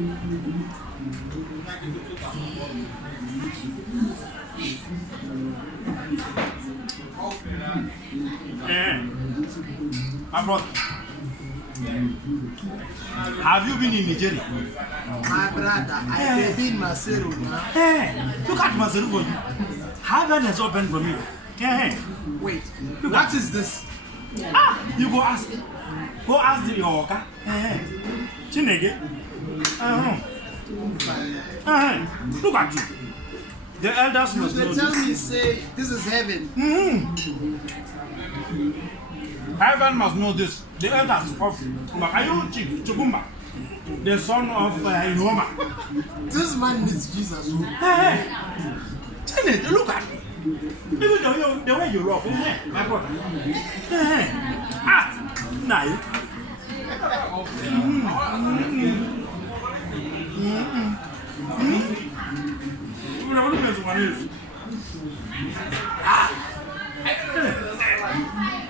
My brother, have you been in Nigeria? My brother, I've been in Maseru now. Hey, look at Maseru for you. Heaven has opened for me. Hey, wait, what is this? You go ask. Go ask the Yoka. Chinege. Look at you. The elders must know. They tell me, say, this is heaven. Heaven must know this. The elders of Makayuchi Chubumba, the son of Inoma. This man is Jesus. Chinege, look at me. Even the way you rough, my brother. Now.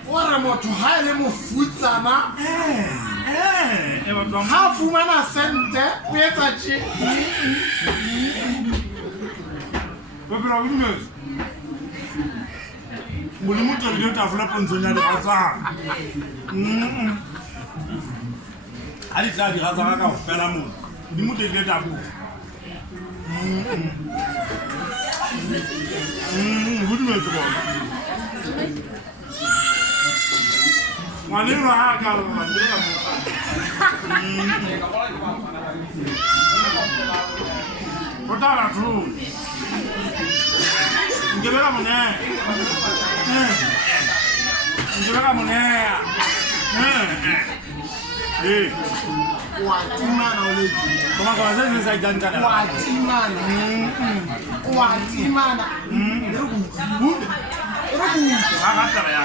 What about to hide them of food, Sana? Half woman are sent there, better chick. Mulimuta vile flap on zonya de kaza. Ali za di kaza ka fela mu. Mulimuta vile tafu. Gudu me to. Wani ro ha ka ro ma de la mu. Kota la tru. Ngibela mone. Ngibela mone. Watimana oleji. Koma kwa sasa sasa janja na. Watimana. Watimana. Agata ya.